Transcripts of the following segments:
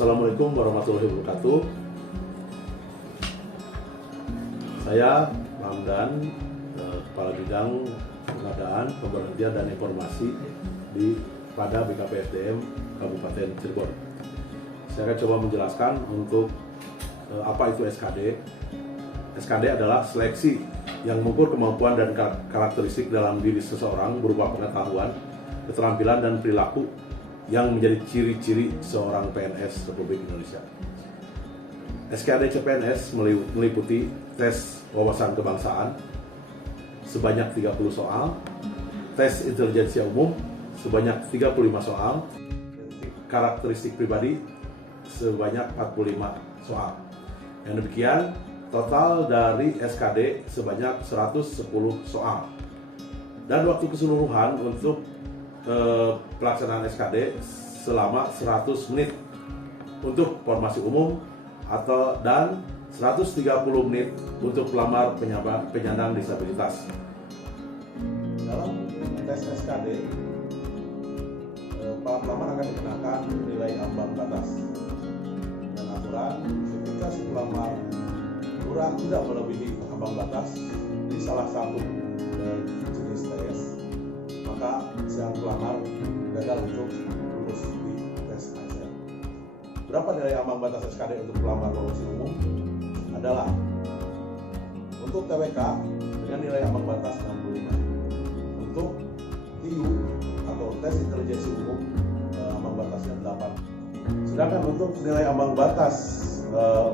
Assalamualaikum warahmatullahi wabarakatuh. Saya Ramdan, Kepala Bidang Pengadaan, Pemberhentian dan Informasi pada BKPSDM Kabupaten Cirebon. Saya akan coba menjelaskan untuk apa itu SKD. SKD adalah seleksi yang mengukur kemampuan dan karakteristik dalam diri seseorang berupa pengetahuan, keterampilan, dan perilaku yang menjadi ciri-ciri seorang PNS Republik Indonesia. SKD CPNS meliputi tes wawasan kebangsaan sebanyak 30 soal, tes intelijensia umum sebanyak 35 soal, karakteristik pribadi sebanyak 45 soal. Yang demikian, total dari SKD sebanyak 110 soal. Dan waktu keseluruhan untuk pelaksanaan SKD selama 100 menit untuk formasi umum dan 130 menit untuk pelamar penyandang disabilitas. Dalam tes SKD, para pelamar akan dikenakan nilai ambang batas dengan aturan ketika si pelamar kurang tidak melebihi ambang batas di salah satu jenis tes, maka sang pelamar gagal untuk lulus di tes ASN. Berapa nilai ambang batas SKD untuk pelamar formasi umum? Adalah untuk TWK dengan nilai ambang batas 65, untuk TIU atau tes intelijensi umum ambang batasnya 8. Sedangkan untuk nilai ambang batas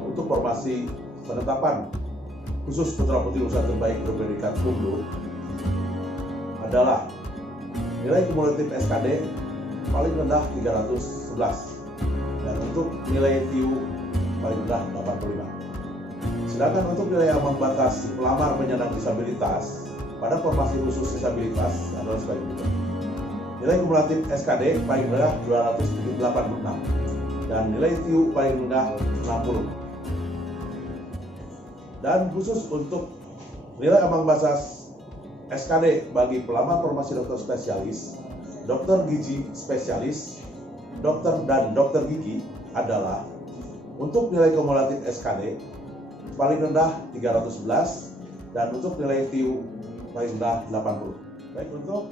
untuk formasi penetapan khusus putra putri lulusan terbaik berpredikat Kumdu adalah nilai kumulatif SKD paling rendah 311 dan untuk nilai TIU paling rendah 85. Sedangkan untuk nilai ambang batas pelamar penyandang disabilitas pada formasi khusus disabilitas adalah sebagai berikut. Nilai kumulatif SKD paling rendah 286 dan nilai TIU paling rendah 60. Dan khusus untuk nilai ambang batas SKD bagi pelamar formasi dokter spesialis, dokter gizi spesialis, dokter dan dokter gigi adalah untuk nilai kumulatif SKD paling rendah 311 dan untuk nilai TIU paling rendah 80. Baik, untuk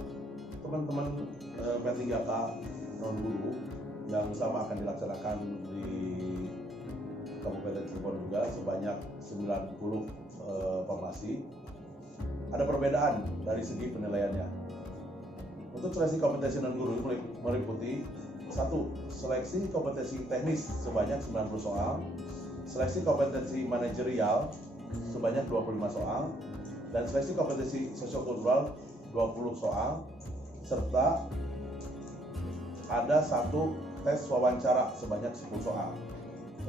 teman-teman P3K non guru yang sama akan dilaksanakan di Kabupaten Cirebon juga sebanyak 90 formasi. Ada perbedaan dari segi penilaiannya. Untuk seleksi kompetensi non guru meliputi 1. Seleksi kompetensi teknis sebanyak 90 soal, seleksi kompetensi manajerial sebanyak 25 soal, dan seleksi kompetensi sosiokultural 20 soal, serta ada 1 tes wawancara sebanyak 10 soal.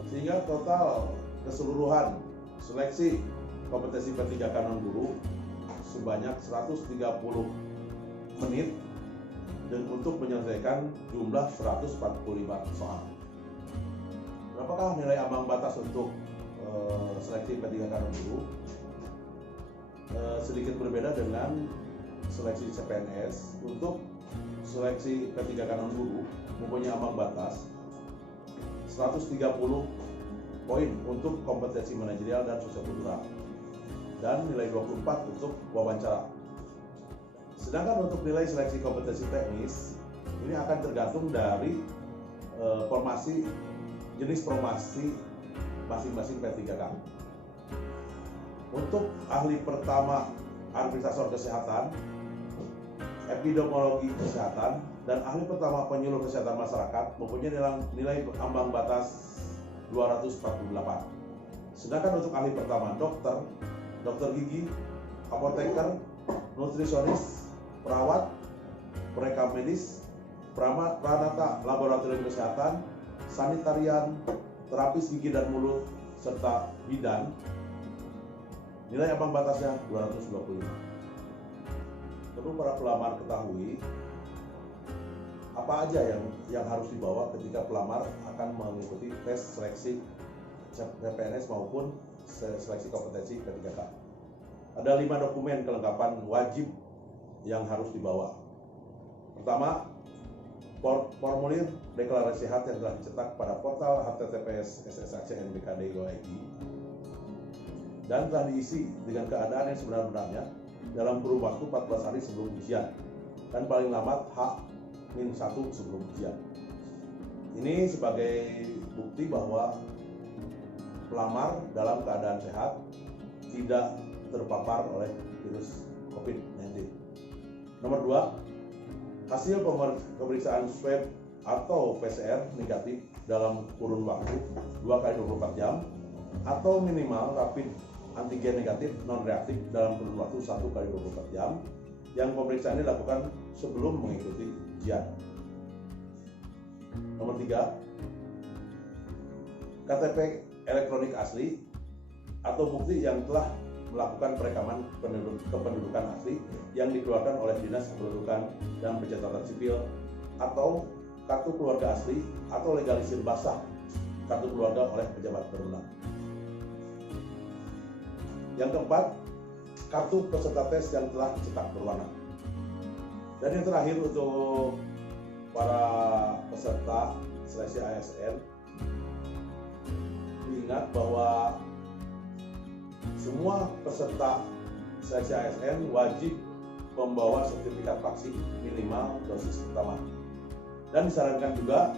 Sehingga total keseluruhan seleksi kompetensi P3K non guru sebanyak 130 menit dan untuk menyelesaikan jumlah 145 soal. Berapakah nilai ambang batas untuk seleksi P3K non guru? Sedikit berbeda dengan seleksi CPNS. Untuk seleksi P3K non guru mempunyai ambang batas 130 poin untuk kompetensi manajerial dan sosiokultural dan nilai 24 untuk wawancara. Sedangkan untuk nilai seleksi kompetensi teknis ini akan tergantung dari jenis formasi masing-masing P3K. Untuk ahli pertama administrator kesehatan, epidemiologi kesehatan, dan ahli pertama penyuluh kesehatan masyarakat mempunyai nilai ambang batas 248. Sedangkan untuk ahli pertama dokter gigi, apoteker, nutrisionis, perawat, perekam medis, pranata laboratorium kesehatan, sanitarian, terapis gigi dan mulut, serta bidan, nilai ambang batasnya 225. Perlu para pelamar ketahui apa aja yang harus dibawa ketika pelamar akan mengikuti tes seleksi CPNS maupun seleksi kompetensi P3K. Ada 5 dokumen kelengkapan wajib yang harus dibawa. Pertama, formulir deklarasi sehat yang telah dicetak pada portal https://sshcnbkd.id dan telah diisi dengan keadaan yang sebenar-benarnya dalam kurun waktu 14 hari sebelum ujian dan paling lambat H-1 sebelum ujian. Ini sebagai bukti bahwa pelamar dalam keadaan sehat tidak terpapar oleh virus COVID-19. Nomor 2, hasil pemeriksaan swab atau PCR negatif dalam kurun waktu 2x24 jam atau minimal rapid antigen negatif non-reaktif dalam kurun waktu 1x24 jam yang pemeriksaan ini dilakukan sebelum mengikuti ujian. Nomor 3, KTP elektronik asli atau bukti yang telah melakukan perekaman kependudukan asli yang dikeluarkan oleh Dinas Kependudukan dan Pencatatan Sipil atau kartu keluarga asli atau legalisir basah kartu keluarga oleh pejabat berwenang. Yang keempat, kartu peserta tes yang telah dicetak berwarna. Dan yang terakhir untuk para peserta seleksi ASN, diingat bahwa semua peserta seleksi ASN wajib membawa sertifikat vaksin minimal dosis pertama. Dan disarankan juga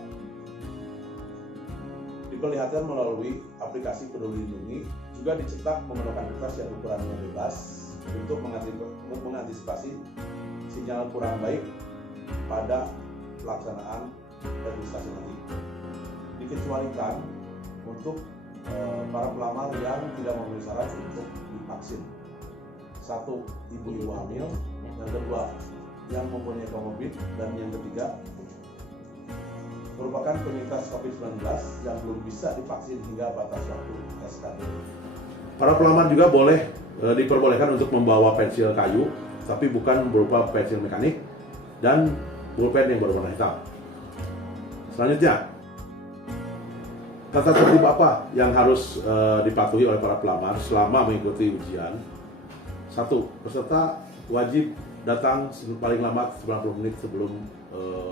diperlihatkan melalui aplikasi Peduli Lindungi, juga dicetak menggunakan kertas yang ukurannya bebas untuk mengantisipasi sinyal kurang baik pada pelaksanaan registrasi nanti. Dikecualikan untuk para pelamar yang tidak memenuhi syarat untuk divaksin. 1, ibu-ibu hamil. Yang kedua, yang mempunyai comorbid. Dan yang ketiga, merupakan penyintas COVID-19 yang belum bisa divaksin hingga batas waktu SKD. Para pelamar juga diperbolehkan untuk membawa pensil kayu, tapi bukan berupa pensil mekanik, dan pulpen yang berwarna hitam. Selanjutnya, tata tertib apa yang harus dipatuhi oleh para pelamar selama mengikuti ujian? 1. Peserta wajib datang paling lambat 90 menit sebelum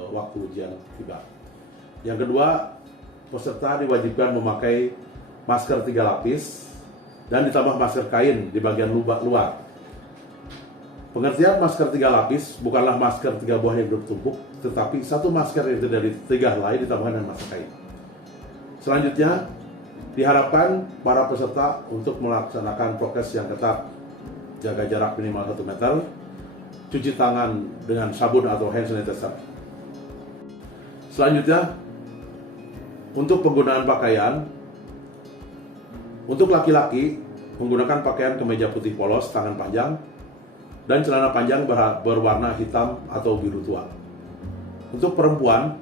waktu ujian tiba. Yang kedua, peserta diwajibkan memakai masker 3 lapis dan ditambah masker kain di bagian luar. Pengertian masker 3 lapis bukanlah masker 3 buah yang bertumpuk, tetapi satu masker yang terdiri dari 3 helai ditambahkan dengan masker kain. Selanjutnya, diharapkan para peserta untuk melaksanakan prokes yang ketat, jaga jarak minimal 1 meter, cuci tangan dengan sabun atau hand sanitizer. Selanjutnya, untuk penggunaan pakaian, untuk laki-laki menggunakan pakaian kemeja putih polos tangan panjang dan celana panjang berwarna hitam atau biru tua. Untuk perempuan,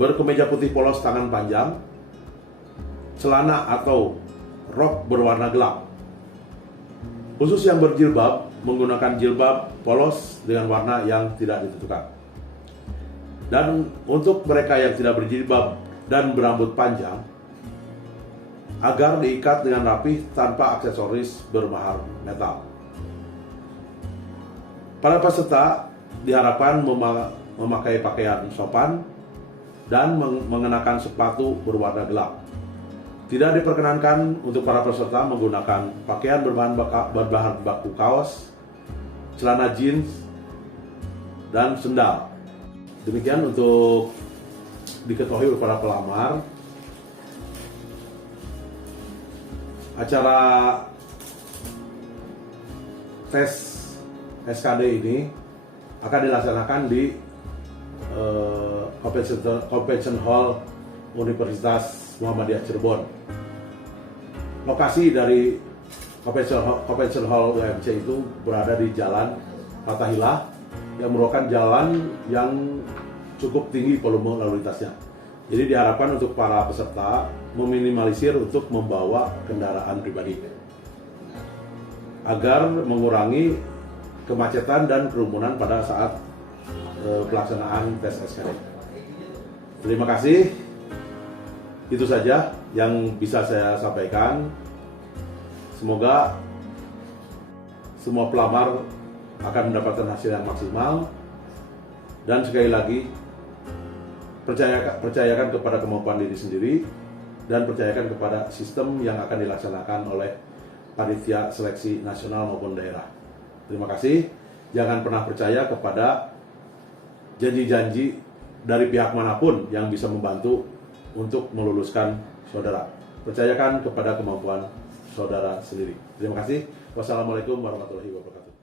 berkemeja putih polos tangan panjang, celana atau rok berwarna gelap. Khusus yang berjilbab, menggunakan jilbab polos dengan warna yang tidak ditentukan. Dan untuk mereka yang tidak berjilbab dan berambut panjang, agar diikat dengan rapih tanpa aksesoris bermahar metal. Para peserta diharapkan memakai pakaian sopan dan mengenakan sepatu berwarna gelap. Tidak diperkenankan untuk para peserta menggunakan pakaian berbahan baku kaos, celana jeans, dan sendal. Demikian untuk diketahui oleh para pelamar. Acara tes SKD ini akan dilaksanakan di Convention Hall Universitas Muhammadiyah Cirebon. Lokasi dari Convention Hall UMC itu berada di Jalan Fathahillah yang merupakan jalan yang cukup tinggi volume lalu lintasnya. Jadi diharapkan untuk para peserta meminimalisir untuk membawa kendaraan pribadi agar mengurangi kemacetan dan kerumunan pada saat pelaksanaan tes SKD. Terima kasih. Itu saja yang bisa saya sampaikan. Semoga semua pelamar akan mendapatkan hasil yang maksimal Dan sekali lagi, percayakan kepada kemampuan diri sendiri dan percayakan kepada sistem yang akan dilaksanakan oleh panitia seleksi nasional maupun daerah. Terima kasih. Jangan pernah percaya kepada janji-janji dari pihak manapun yang bisa membantu untuk meluluskan saudara. Percayakan kepada kemampuan saudara sendiri. Terima kasih. Wassalamualaikum warahmatullahi wabarakatuh.